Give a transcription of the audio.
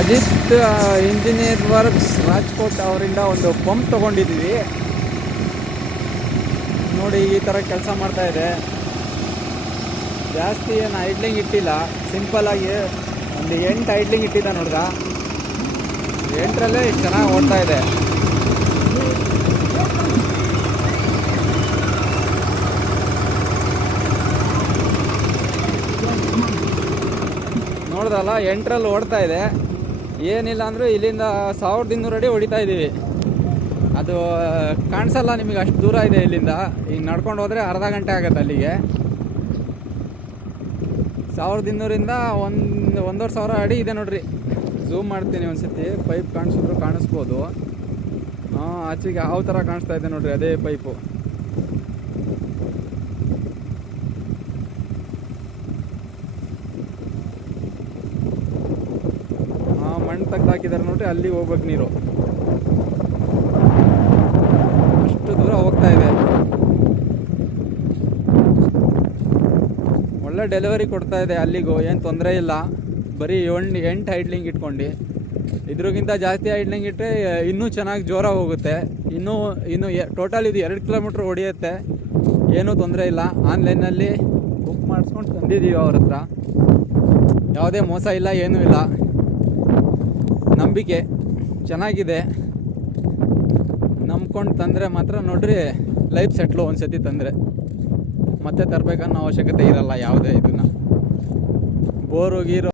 Ajit engineer works Rajkot ಅವರಿಂದ ಒಂದು pump ತೊಗೊಂಡಿದ್ದೀವಿ. ನೋಡಿ ಈ ಥರ ಕೆಲಸ ಮಾಡ್ತಾ ಇದೆ. ಜಾಸ್ತಿ ಏನು ಐಡ್ಲಿಂಗ್ ಇಟ್ಟಿಲ್ಲ, ಸಿಂಪಲ್ಲಾಗಿ ಒಂದು 8 ಐಡ್ಲಿಂಗ್ ಇಟ್ಟಿದ್ದ ನೋಡ್ದ. 8ರಲ್ಲೇ ಇಷ್ಟು ಚೆನ್ನಾಗಿ ಓಡ್ತಾ ಇದೆ. ನೋಡ್ದಲ್ಲ, 8ರಲ್ಲಿ ಓಡ್ತಾ ಇದೆ. ಏನಿಲ್ಲ ಅಂದರೂ ಇಲ್ಲಿಂದ 1200 ಅಡಿ ಹೊಡಿತಾ ಇದ್ದೀವಿ. ಅದು ಕಾಣಿಸಲ್ಲ ನಿಮಗೆ, ಅಷ್ಟು ದೂರ ಇದೆ ಇಲ್ಲಿಂದ. ಈಗ ನಡ್ಕೊಂಡು ಹೋದರೆ ಅರ್ಧ ಗಂಟೆ ಆಗುತ್ತೆ ಅಲ್ಲಿಗೆ. 1200ರಿಂದ 1,500 ಅಡಿ ಇದೆ ನೋಡ್ರಿ. ಝೂಮ್ ಮಾಡ್ತೀನಿ ಒಂದ್ಸತಿ, ಪೈಪ್ ಕಾಣಿಸಿದ್ರು ಕಾಣಿಸ್ಬೋದು. ಆಚೆಗೆ ಯಾವ ಥರ ಕಾಣಿಸ್ತಾ ಇದೆ ನೋಡ್ರಿ, ಅದೇ ಪೈಪು. ಮಣ್ಣು ತೆಗ್ದು ಹಾಕಿದ್ದಾರೆ ನೋಡ್ರಿ, ಅಲ್ಲಿಗೆ ಹೋಗ್ಬೇಕು ನೀರು. ಅಷ್ಟು ದೂರ ಹೋಗ್ತಾ ಇದೆ. ಒಳ್ಳೆ ಡೆಲಿವರಿ ಕೊಡ್ತಾ ಇದೆ ಅಲ್ಲಿಗೂ, ಏನು ತೊಂದರೆ ಇಲ್ಲ. ಬರೀ 8 ಐಡ್ಲಿಂಗ್ ಇಟ್ಕೊಂಡು, ಇದ್ರಿಗಿಂತ ಜಾಸ್ತಿ ಐಡ್ಲಿಂಗ್ ಇಟ್ಟರೆ ಇನ್ನೂ ಚೆನ್ನಾಗಿ ಜೋರ ಹೋಗುತ್ತೆ. ಇನ್ನೂ ಟೋಟಲ್ ಇದು 2 ಕಿಲೋಮೀಟ್ರ್ ಹೊಡಿಯುತ್ತೆ. ಏನೂ ತೊಂದರೆ ಇಲ್ಲ. ಆನ್ಲೈನಲ್ಲಿ ಬುಕ್ ಮಾಡಿಸ್ಕೊಂಡು ತಂದಿದ್ದೀವಿ ಅವ್ರ ಹತ್ರ. ಯಾವುದೇ ಮೋಸ ಇಲ್ಲ, ಏನೂ ಇಲ್ಲ. ನಂಬಿಕೆ ಚೆನ್ನಾಗಿದೆ. ನಂಬ್ಕೊಂಡು ತಂದರೆ ಮಾತ್ರ ನೋಡ್ರಿ ಲೈಫ್ ಸೆಟ್ಲು. ಒಂದು ಸತಿ ತಂದರೆ ಮತ್ತೆ ತರಬೇಕನ್ನೋ ಅವಶ್ಯಕತೆ ಇರಲ್ಲ ಯಾವುದೇ ಇದನ್ನು. ಬೋರು ಗೀರು